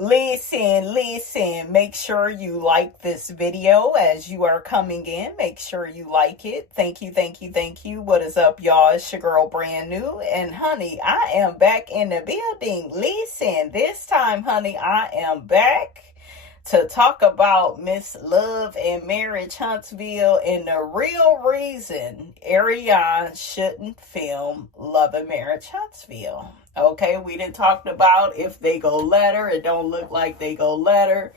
Listen, make sure you like this video as you are coming in. Make sure you like it. Thank you. What is up, y'all? It's your girl, Brand New. And honey, I am back in the building. Listen, this time, honey, I am back to talk about Miss Love and Marriage Huntsville and the real reason Arionne shouldn't film Love and Marriage Huntsville. Okay, we done talked about if they go let her. It don't look like they go let her.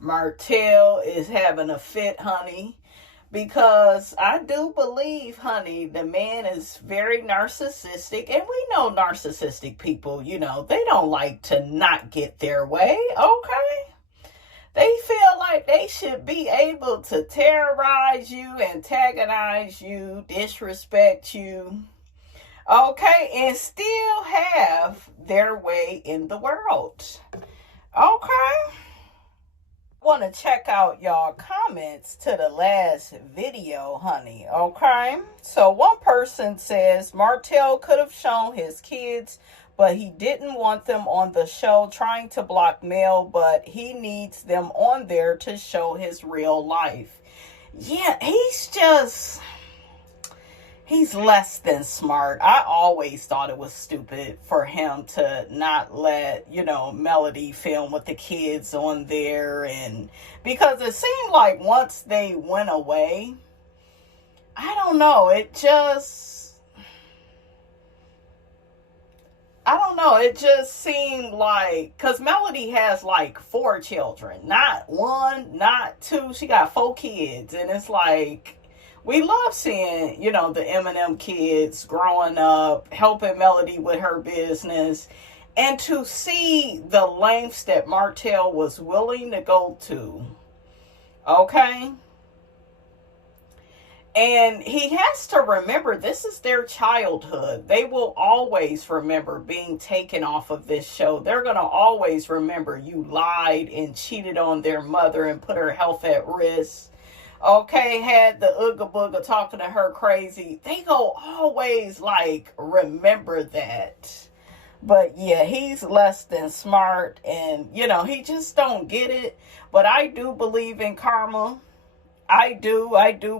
Martell is having a fit, honey, because I do believe, honey, the man is very narcissistic. And we know narcissistic people, they don't like to not get their way, okay? They feel like they should be able to terrorize you, antagonize you, disrespect you, okay, and still have their way in the world. Okay. Want to check out y'all comments to the last video, honey. Okay. So one person says Martell could have shown his kids, but he didn't want them on the show, trying to blackmail, but he needs them on there to show his real life. Yeah, he's less than smart. I always thought it was stupid for him to not let, Melody film with the kids on there. And because it seemed like once they went away, I don't know, it just seemed like, because Melody has like 4 children, not 1, not 2, she got 4 kids. And it's like, we love seeing, the Eminem kids growing up, helping Melody with her business. And to see the lengths that Martell was willing to go to, okay? And he has to remember, this is their childhood. They will always remember being taken off of this show. They're going to always remember you lied and cheated on their mother and put her health at risk. Okay, had the Ooga Booga talking to her crazy. They go always remember that. But yeah, he's less than smart, and he just don't get it. But I do believe in karma. I do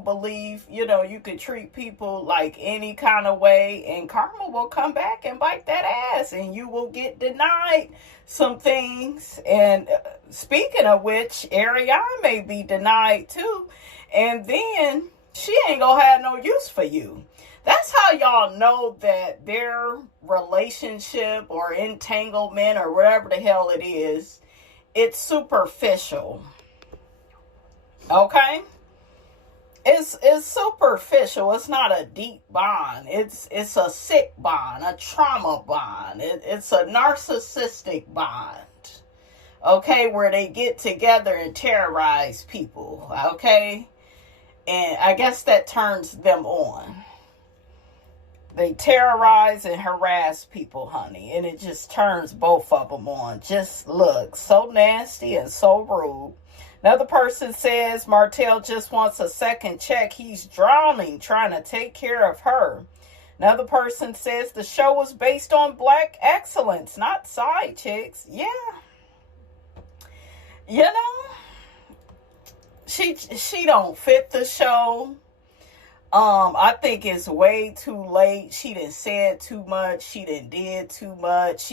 believe, you could treat people like any kind of way, and karma will come back and bite that ass, and you will get denied some things. And speaking of which, Arionne may be denied too, and then she ain't gonna have no use for you. That's how y'all know that their relationship or entanglement or whatever the hell it is, it's superficial. Okay? It's superficial. It's not a deep bond. It's a sick bond, a trauma bond. It's a narcissistic bond. Okay, where they get together and terrorize people. Okay, and I guess that turns them on. They terrorize and harass people, honey, and it just turns both of them on. Just look so nasty and so rude. Another person says Martell just wants a second check. He's drowning trying to take care of her. Another person says the show was based on black excellence, not side chicks. Yeah. She don't fit the show. I think it's way too late. She done said too much. She done did too much.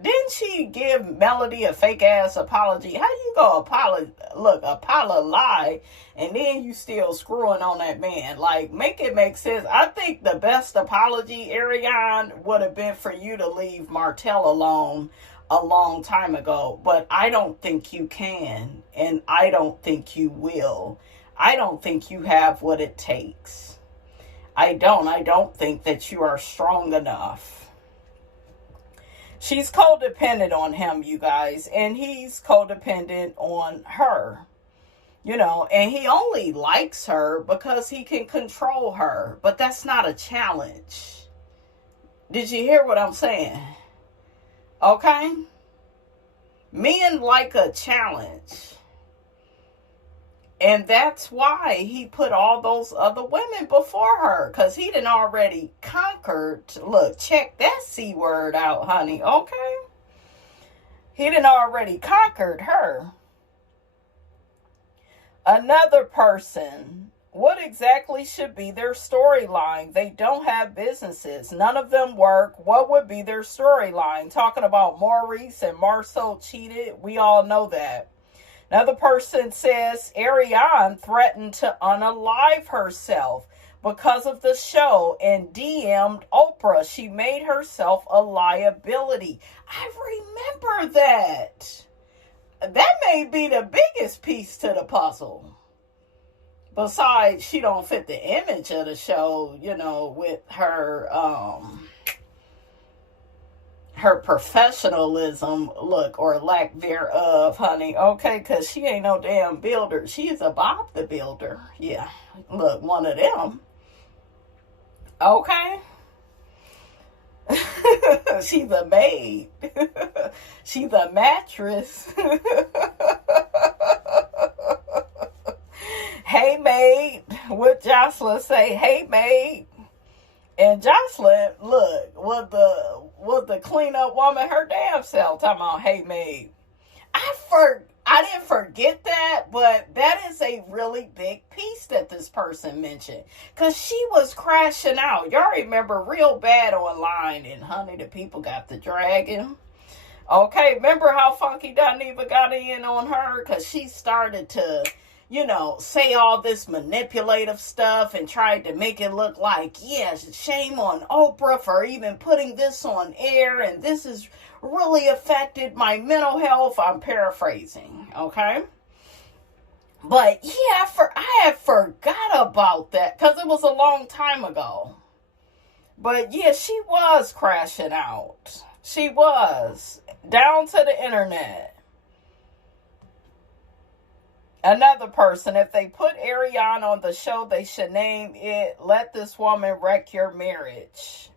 Didn't she give Melody a fake ass apology? How you go apologize, and then you still screwing on that man? Make it make sense. I think the best apology, Arionne, would have been for you to leave Martell alone a long time ago. But I don't think you can, and I don't think you will. I don't think you have what it takes. I don't think that you are strong enough. She's codependent on him, you guys, and he's codependent on her, and he only likes her because he can control her, but that's not a challenge. Did you hear what I'm saying? Okay? Men like a challenge. And that's why he put all those other women before her. Because he done already conquered. Look, check that C word out, honey. Okay? He done already conquered her. Another person, what exactly should be their storyline? They don't have businesses. None of them work. What would be their storyline? Talking about Maurice and Marceau cheated. We all know that. Another person says Arionne threatened to unalive herself because of the show and DM'd Oprah. She made herself a liability. I remember that. That may be the biggest piece to the puzzle. Besides, she don't fit the image of the show, you know, with her her professionalism, look, or lack thereof, honey. Okay, because she ain't no damn builder. She is a Bob the Builder. Yeah, look, one of them. Okay. She's a maid. She's a mattress. Hey, maid. Would Jocelyn say, hey, maid? And Jocelyn, look, was the cleanup woman her damn self talking about, hey, maid. I didn't forget that, but that is a really big piece that this person mentioned. Because she was crashing out. Y'all remember real bad online, and honey, the people got the dragon. Okay, remember how Funky Dineva got in on her? Because she started to, you know, say all this manipulative stuff and tried to make it look like, yeah, shame on Oprah for even putting this on air, and this has really affected my mental health. I'm paraphrasing, okay? But yeah, I had forgot about that because it was a long time ago. But yeah, she was crashing out. She was. Down to the internet. Another person, if they put Arionne on the show, they should name it Let This Woman Wreck Your Marriage.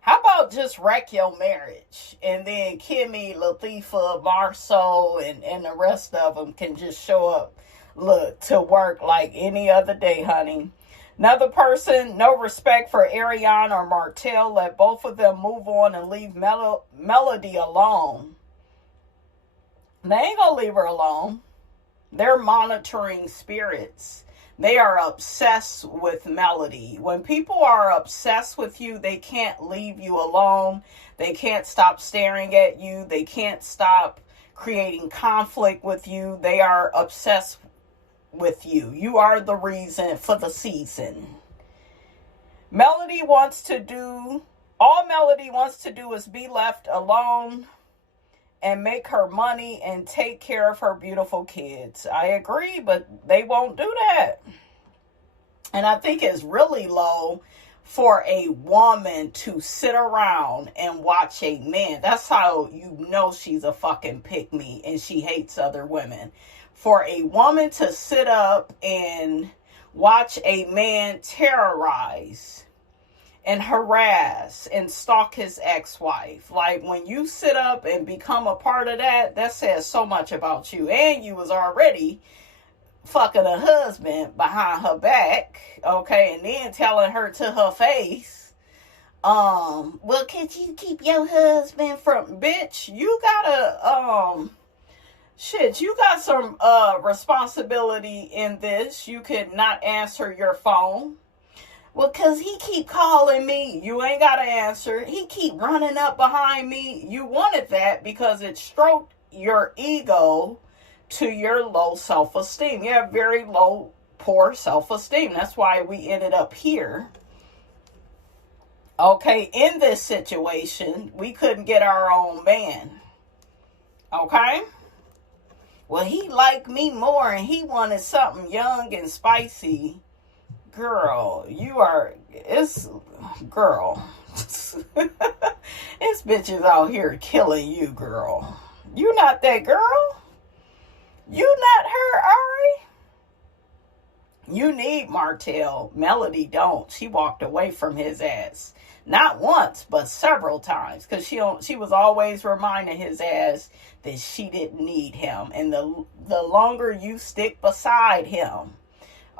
How about just wreck your marriage? And then Kimmy, Latifah, Marceau, and the rest of them can just show up, look, to work like any other day, honey. Another person, no respect for Arionne or Martell. Let both of them move on and leave Melody alone. They ain't gonna leave her alone. They're monitoring spirits. They are obsessed with Melody. When people are obsessed with you, they can't leave you alone. They can't stop staring at you. They can't stop creating conflict with you. They are obsessed with you. You are the reason for the season. All Melody wants to do is be left alone and make her money and take care of her beautiful kids. I agree, but they won't do that. And I think it's really low for a woman to sit around and watch a man. That's how you know she's a fucking pick-me and she hates other women. For a woman to sit up and watch a man terrorize and harass and stalk his ex-wife. Like, when you sit up and become a part of that, that says so much about you. And you was already fucking a husband behind her back, okay, and then telling her to her face, well, could you keep your husband from, bitch, you gotta, you got some, responsibility in this. You could not answer your phone. Well, because he keep calling me. You ain't got to answer. He keep running up behind me. You wanted that because it stroked your ego to your low self-esteem. You have very low, poor self-esteem. That's why we ended up here. Okay, in this situation, we couldn't get our own man. Okay? Well, he liked me more and he wanted something young and spicy. Girl, girl. This bitch is out here killing you, girl. You not that girl. You not her, Ari. You need Martell. Melody don't. She walked away from his ass. Not once, but several times. Because she was always reminding his ass that she didn't need him. And the longer you stick beside him,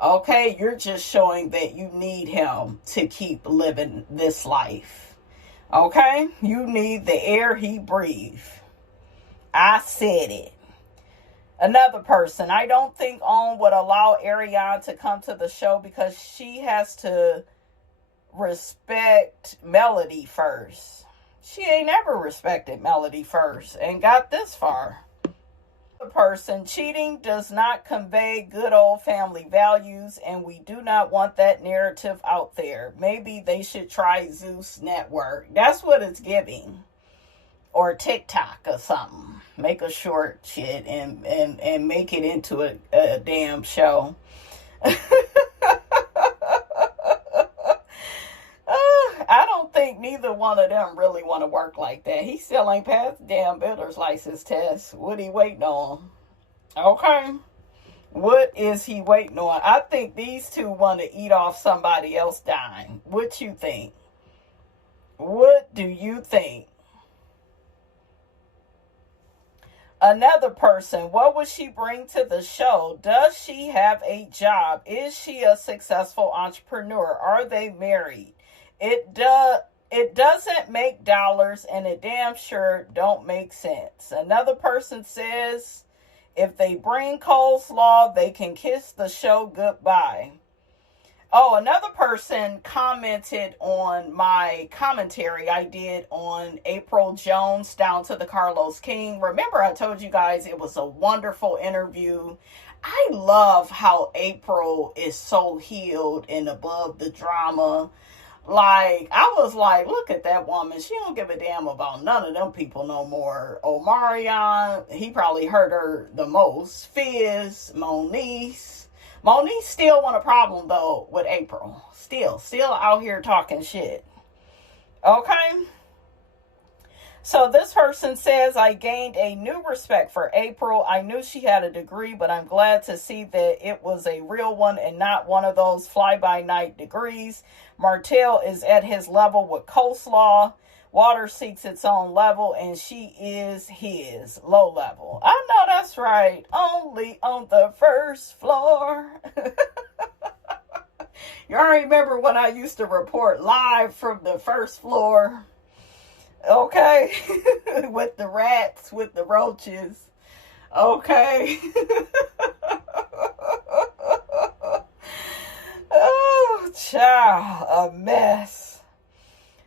okay, you're just showing that you need him to keep living this life. Okay? You need the air he breathes. I said it. Another person, I don't think OWN would allow Arionne to come to the show because she has to respect Melody first. She ain't never respected Melody first and got this far. Person, cheating does not convey good old family values, and we do not want that narrative out there. Maybe they should try Zeus Network. That's what it's giving. Or TikTok or something. Make a short shit and make it into a damn show. I don't think neither one of them really want to work like that. He still ain't passed the damn builder's license test. What he waiting on? Okay. What is he waiting on? I think these two want to eat off somebody else dying. What you think? What do you think? Another person, what would she bring to the show? Does she have a job? Is she a successful entrepreneur? Are they married? It doesn't make dollars, and it damn sure don't make sense. Another person says, if they bring coleslaw, they can kiss the show goodbye. Oh, another person commented on my commentary I did on April Jones down to the Carlos King. Remember, I told you guys it was a wonderful interview. I love how April is so healed and above the drama. Like, I was like, look at that woman. She don't give a damn about none of them people no more. Omarion, he probably hurt her the most. Fizz, Moniece. Moniece still want a problem, though, with April. Still out here talking shit. Okay? So this person says, I gained a new respect for April. I knew she had a degree, but I'm glad to see that it was a real one and not one of those fly-by-night degrees. Martell is at his level with coleslaw. Water seeks its own level, and she is his low level. I know that's right. Only on the first floor. Y'all remember when I used to report live from the first floor? Okay. With the rats, with the roaches. Okay. Oh, child, a mess.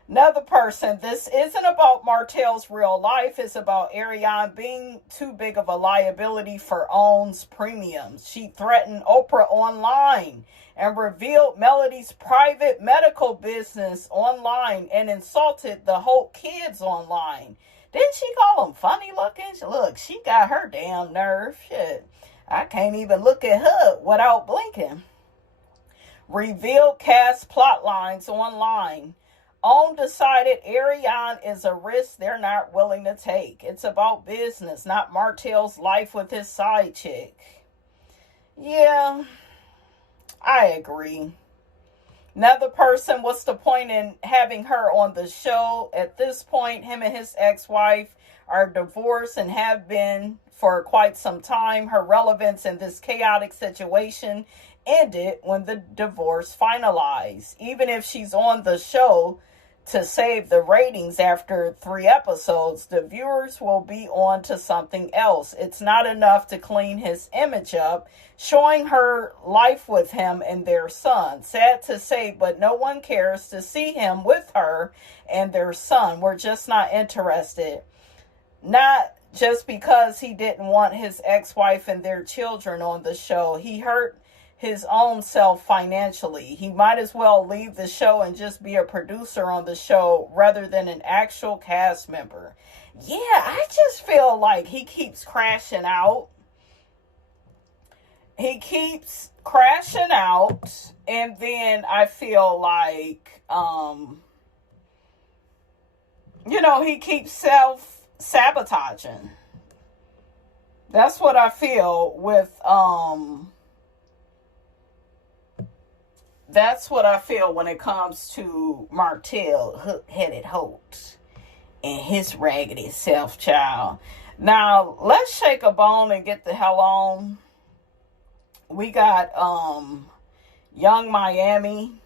Another person, this isn't about Martell's real life. It's about Arionne being too big of a liability for OWN's premiums. She threatened Oprah online and revealed Melody's private medical business online and insulted the Hope kids online. Didn't she call them funny looking? Look, she got her damn nerve. Shit, I can't even look at her without blinking. Revealed cast plot lines online. OWN decided Arionne is a risk they're not willing to take. It's about business, not Martell's life with his side chick. Yeah, I agree. Another person, what's the point in having her on the show? At this point, him and his ex-wife are divorced and have been for quite some time. Her relevance in this chaotic situation ended when the divorce finalized. Even if she's on the show to save the ratings after 3 episodes, the viewers will be on to something else. It's not enough to clean his image up, showing her life with him and their son. Sad to say, but no one cares to see him with her and their son. We're just not interested. Not just because he didn't want his ex-wife and their children on the show. He hurt his own self financially. He might as well leave the show and just be a producer on the show rather than an actual cast member. Yeah, I just feel like he keeps crashing out. He keeps crashing out, and then I feel like, he keeps self-sabotaging. That's what I feel with, that's what I feel when it comes to Martell, hook-headed Holt, and his raggedy self, child. Now, let's shake a bone and get the hell on. We got Young Miami.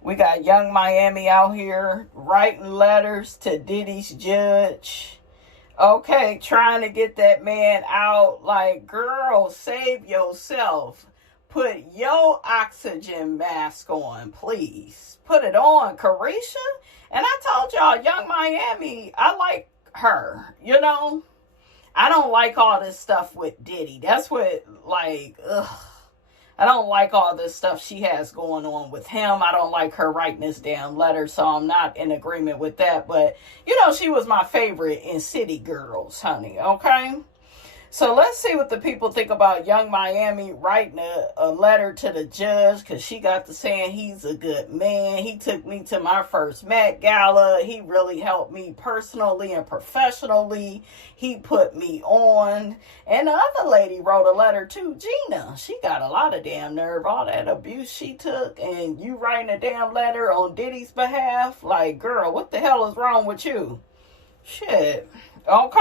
We got Young Miami out here writing letters to Diddy's judge. Okay, trying to get that man out. Like, girl, save yourself. Put your oxygen mask on, please. Put it on, Carisha. And I told y'all, Young Miami, I like her, you know? I don't like all this stuff with Diddy. That's what, like, ugh. I don't like all this stuff she has going on with him. I don't like her writing this damn letter, so I'm not in agreement with that. But, you know, she was my favorite in City Girls, honey, okay? So let's see what the people think about Young Miami writing a letter to the judge, because she got to saying he's a good man. He took me to my first Met Gala. He really helped me personally and professionally. He put me on. And the other lady wrote a letter too, Gina. She got a lot of damn nerve. All that abuse she took, and you writing a damn letter on Diddy's behalf. Like, girl, what the hell is wrong with you? Shit. Okay?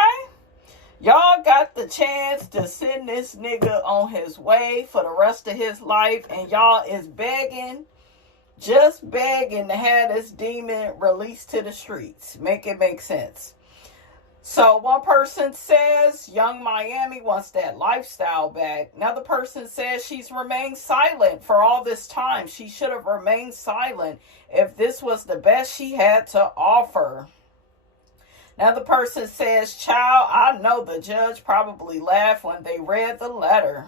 Y'all got the chance to send this nigga on his way for the rest of his life, and y'all is begging, just begging to have this demon released to the streets. Make it make sense. So one person says Young Miami wants that lifestyle back. Another person says she's remained silent for all this time. She should have remained silent if this was the best she had to offer. Another person says, child, I know the judge probably laughed when they read the letter.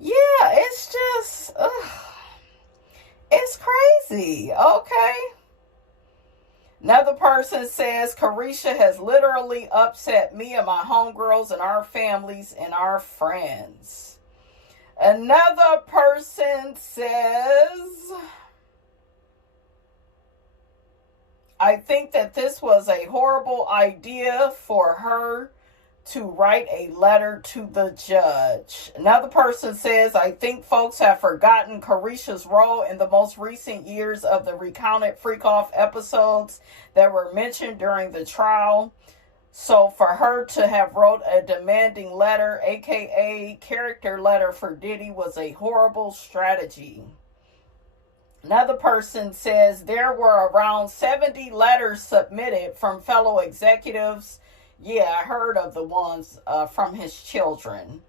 Yeah, it's just, it's crazy, okay? Another person says, Carisha has literally upset me and my homegirls and our families and our friends. Another person says, I think that this was a horrible idea for her to write a letter to the judge. Another person says, I think folks have forgotten Carisha's role in the most recent years of the recounted freak-off episodes that were mentioned during the trial. So for her to have wrote a demanding letter, aka character letter for Diddy, was a horrible strategy. Another person says there were around 70 letters submitted from fellow executives. Yeah, I heard of the ones from his children.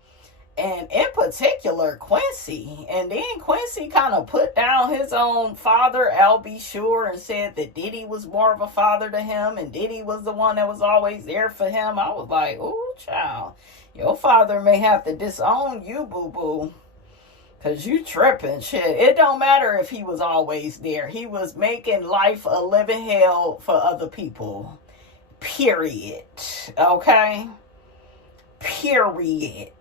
And in particular, Quincy. And then Quincy kind of put down his own father, Al.B. Sure, and said that Diddy was more of a father to him. And Diddy was the one that was always there for him. I was like, ooh, child, your father may have to disown you, boo-boo. Because you tripping, shit. It don't matter if he was always there. He was making life a living hell for other people. Period. Okay? Period.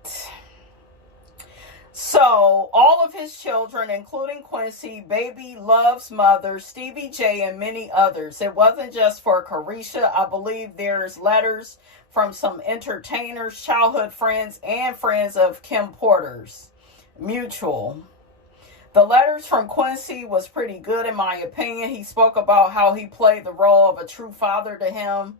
So, all of his children, including Quincy, Baby, Love's mother, Stevie J, and many others. It wasn't just for Carisha. I believe there's letters from some entertainers, childhood friends, and friends of Kim Porter's. Mutual. The letters from Quincy was pretty good in my opinion. He spoke about how he played the role of a true father to him,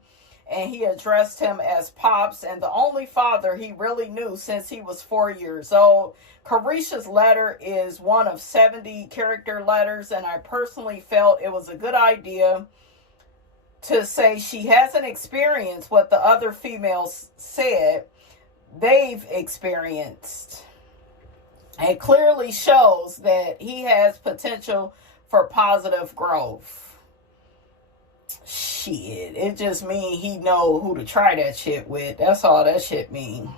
and he addressed him as Pops and the only father he really knew since he was 4 years old. Carisha's letter is one of 70 character letters, and I personally felt it was a good idea to say she hasn't experienced what the other females said they've experienced. It clearly shows that he has potential for positive growth. Shit, it just mean he know who to try that shit with. That's all that shit mean.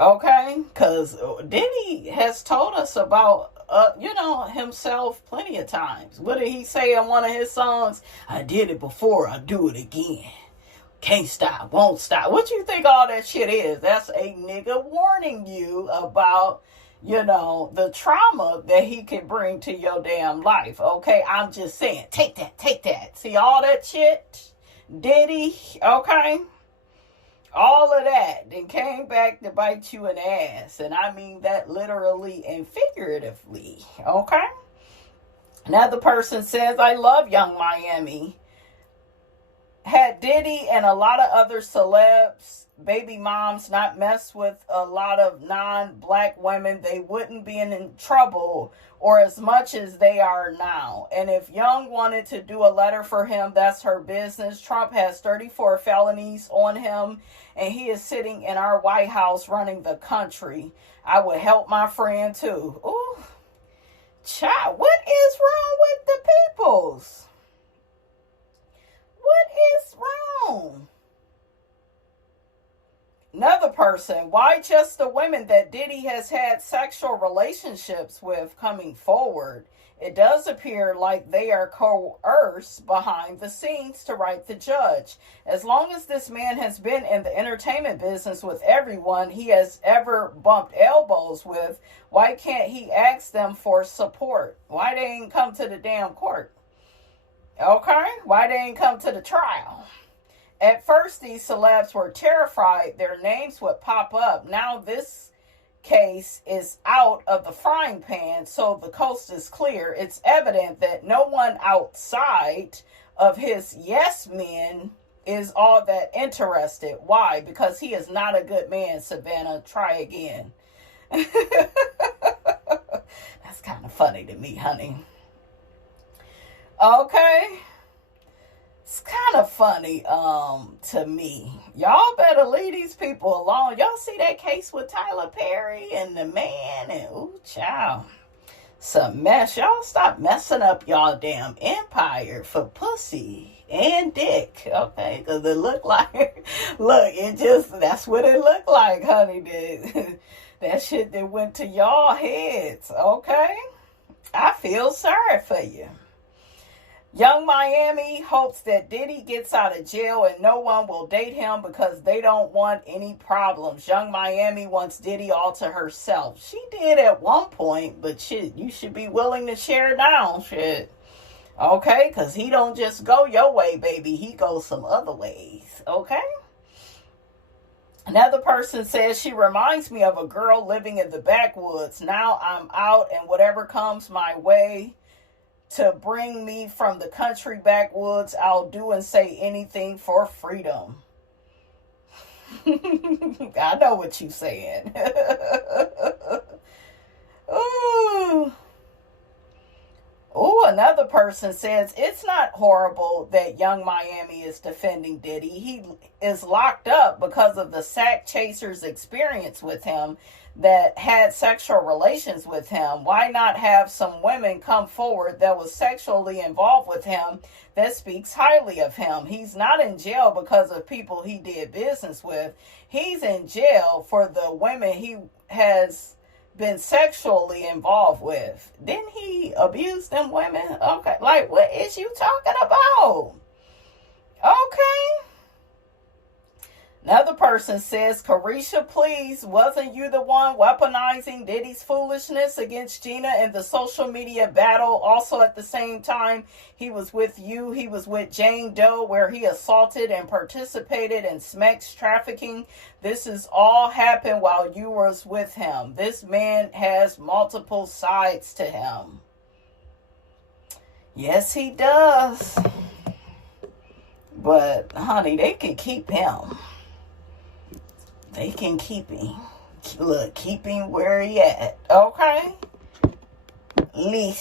Okay? Because Diddy has told us about, himself plenty of times. What did he say in one of his songs? I did it before, I'll do it again. Can't stop, won't stop. What you think all that shit is? That's a nigga warning you about the trauma that he can bring to your damn life. Okay, I'm just saying, take that. See all that shit? Diddy, okay? All of that then came back to bite you in the ass. And I mean that literally and figuratively, okay? Another person says, I love Young Miami. Had Diddy and a lot of other celebs, baby moms, not mess with a lot of non-black women, they wouldn't be in trouble or as much as they are now. And if Young wanted to do a letter for him, that's her business. Trump has 34 felonies on him, and he is sitting in our White House running the country. I would help my friend too. Ooh, child, what is wrong with the peoples? What is wrong? Another person, why just the women that Diddy has had sexual relationships with coming forward? It does appear like they are coerced behind the scenes to write the judge. As long as this man has been in the entertainment business with everyone he has ever bumped elbows with, why can't he ask them for support? Why they ain't come to the damn court? Okay? Why they ain't come to the trial? At first, these celebs were terrified their names would pop up. Now this case is out of the frying pan, so the coast is clear. It's evident that no one outside of his yes men is all that interested. Why? Because he is not a good man, Savannah. Try again. That's kind of funny to me, honey. Okay. It's kind of funny to me. Y'all better leave these people alone. Y'all see that case with Tyler Perry and the man? And ooh, child. It's a mess. Y'all stop messing up y'all damn empire for pussy and dick. Okay? Because it look like, look, it just, that's what it looked like, honey. That shit that went to y'all heads. Okay? I feel sorry for you. Young Miami hopes that Diddy gets out of jail and no one will date him because they don't want any problems. Young Miami wants Diddy all to herself. She did at one point, but shit, you should be willing to share down, shit. Okay? Because he don't just go your way, baby. He goes some other ways. Okay? Another person says she reminds me of a girl living in the backwoods. Now I'm out and whatever comes my way to bring me from the country backwoods, I'll do and say anything for freedom. I know what you're saying. Ooh. Ooh, another person says it's not horrible that Young Miami is defending Diddy. He is locked up because of the sack chaser's experience with him that had sexual relations with him. Why not have some women come forward that was sexually involved with him that speaks highly of him? He's not in jail because of people he did business with. He's in jail for the women he has been sexually involved with. Didn't he abuse them women? Okay, like what is you talking about? Okay. Another person says, Carisha, please, wasn't you the one weaponizing Diddy's foolishness against Gina in the social media battle? Also at the same time, he was with you. He was with Jane Doe, where he assaulted and participated in sex trafficking. This is all happened while you was with him. This man has multiple sides to him. Yes, he does. But, honey, they can keep him. They can keep him. Look, keep him where he at. Okay? Listen.